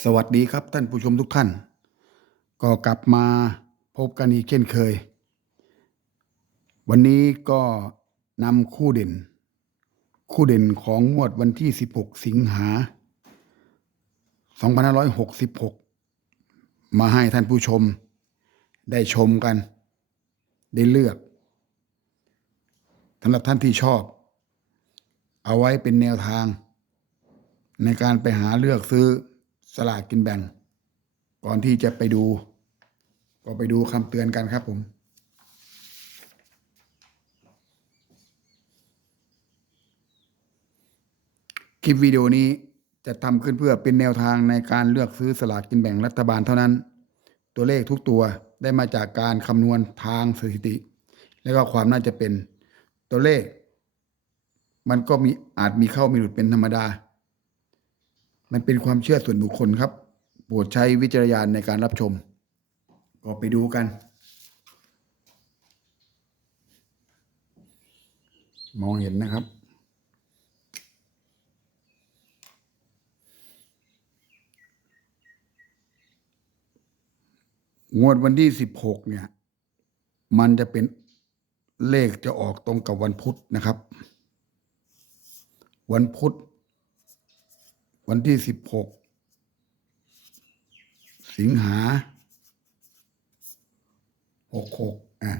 สวัสดีครับท่านผู้ชมทุกท่าน ก็กลับมาพบกันอีกเช่นเคย วันนี้ก็นำคู่เด่น คู่เด่นของงวดวันที่ 16 สิงหา 2566 มาให้ท่านผู้ชม ได้ชมกัน ได้เลือกสำหรับท่านที่ชอบ เอาไว้เป็นแนวทาง ในการไปหาเลือกซื้อ สลากกินแบ่ง ก่อนที่จะไปดู ก็ไปดูคำเตือนกันครับผมคลิปวิดีโอนี้จะทำขึ้นเพื่อเป็นแนวทางในการเลือกซื้อสลากกินแบ่งรัฐบาลเท่านั้น ตัวเลขทุกตัวได้มาจากการคำนวณทางสถิติ และก็ความน่าจะเป็น ตัวเลข มันก็มีอาจมีเข้ามีหลุดเป็นธรรมดา มันเป็นความเชื่อส่วนบุคคลครับโปรดใช้วิจารณญาณในการรับชม ก็ไปดูกัน มองเห็นนะครับงวดวันที่สิบหกเนี่ย มันจะเป็นเลขจะออกตรงกับวันพุธนะครับ วันพุธ วันที่สิบหกสิงหาหกหกอะ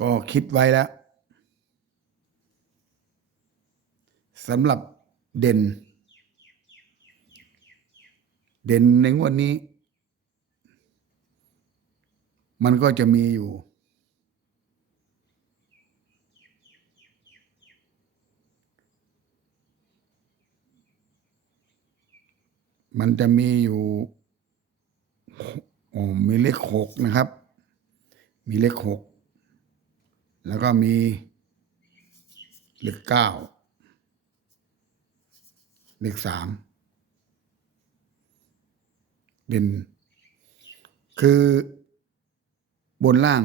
ก็คิดไว้แล้วสำหรับเด่น เด่นในงวดนี้ มันก็จะมีอยู่ มันจะมีอยู่โอ้มีเลขหกนะครับ มีเลขหกแล้วก็มีเลขเก้าเลขสามเด่นคือบนล่าง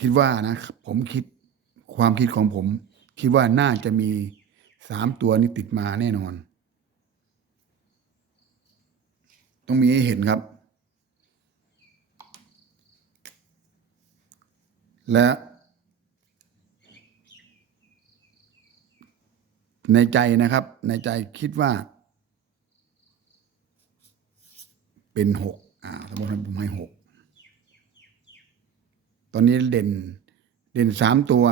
คิดว่านะ ผมคิดความคิดของผม คิดว่าน่าจะมีสามตัวนี้ติดมาแน่นอน ต้องมีให้เห็นครับ และในใจนะครับ ในใจคิดว่า เป็นหกอ่าสมมติผมให้หกตอนนี้เด่น เด่นสามตัว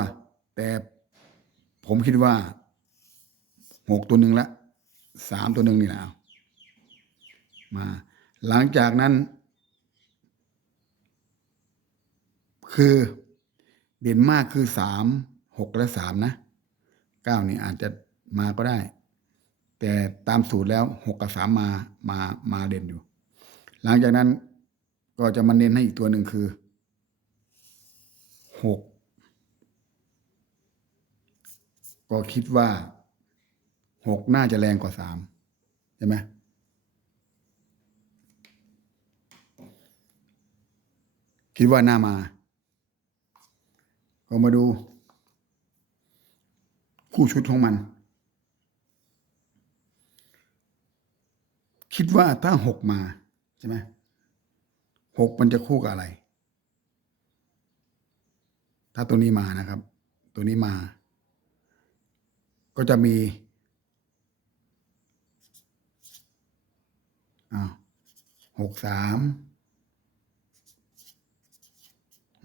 แต่ผมคิดว่าหกตัวหนึ่งละสามตัวหนึ่งนี่แหละ มา หลังจากนั้น คือเด่นมากคือสามหกและสามนะเก้านี่อาจจะมาก็ได้ แต่ตามสูตรแล้วหกกับสามมามามาเด่นอยู่ หลังจากนั้นก็จะมาเน้นให้อีกตัวหนึ่งคือหกก็คิดว่าหกน่าจะแรงกว่าสามใช่ไหม คิดว่าน่ามา ก็มาดู คู่ชุดของมัน คิดว่าถ้าหกมาใช่ไหมหกมันจะคู่กับอะไร ถ้าตัวนี้มานะครับ ตัวนี้มา ก็จะมีอ้าวหกสาม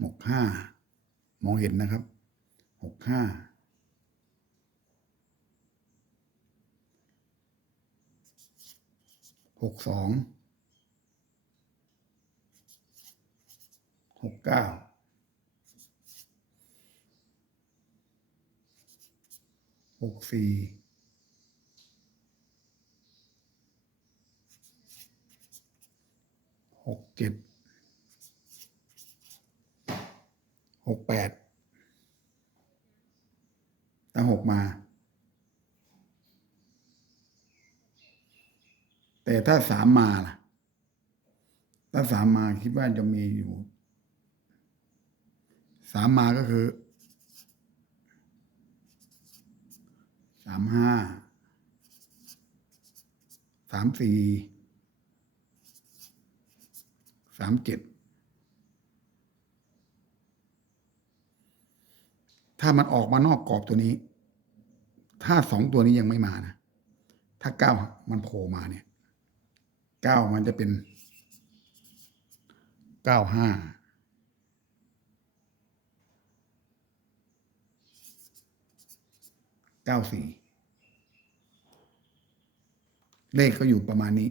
หกห้ามองเห็นนะครับหกห้าหกสองหกเก้าหกสี่หกเจ็ด หกแปดถ้าหกมา แต่ถ้าสามมาล่ะ ถ้าสามมาคิดว่าจะมีอยู่ สามมาก็คือสามห้าสามสี่สามเจ็ด ถ้ามันออกมานอกกรอบตัวนี้ ถ้าสองตัวนี้ยังไม่มานะ ถ้าเก้ามันโผล่มาเนี่ยเก้ามันจะเป็นเก้าห้าเก้าสี่เลขก็อยู่ประมาณนี้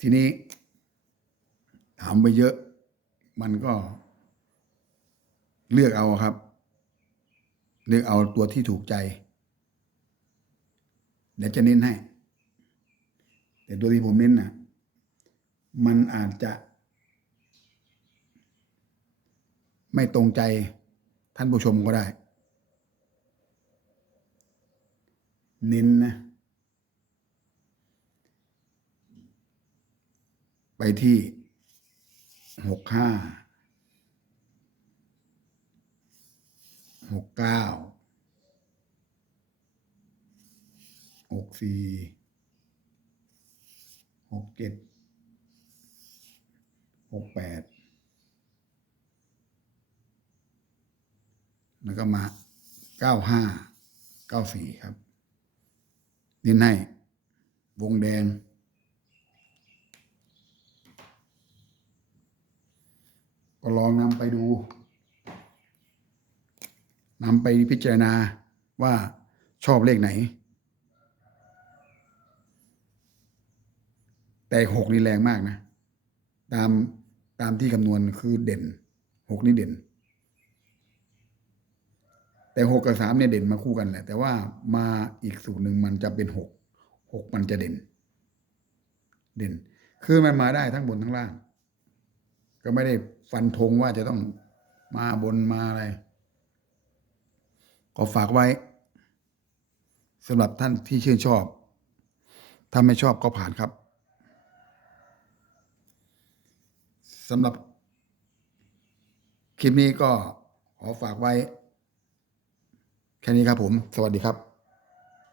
ทีนี้ ถามไปเยอะ มันก็ เลือกเอาครับ เลือกเอาตัวที่ถูกใจ เดี๋ยวจะเน้นให้ แต่ตัวที่ผมเน้นนะมันอาจจะ ไม่ตรงใจท่านผู้ชมก็ได้ เน้นนะ ไปที่หกห้า หกเก้าหกสี่หกเจ็ดหกแปดแล้วก็มาเก้าห้าเก้าสี่ครับนี่ให้วงแดง ก็ลองนำไปดู นำไปพิจารณาว่าชอบเลขไหน แต่หกนี่แรงมากนะ ตามตามที่คำนวณคือเด่นหกนี่เด่น แต่หกกับสามเนี่ยเด่นมาคู่กันแหละ แต่ว่ามาอีกสูตรหนึ่งมันจะเป็นหกหกมันจะเด่น เด่น คือมันมาได้ทั้งบนทั้งล่าง ก็ไม่ได้ฟันธงว่าจะต้องมาบนมาอะไร ก็ฝากไว้สำหรับท่านที่ชื่นชอบ ถ้าไม่ชอบก็ผ่านครับสำหรับคลิปนี้ก็ขอฝากไว้ แค่นี้ครับผม สวัสดีครับ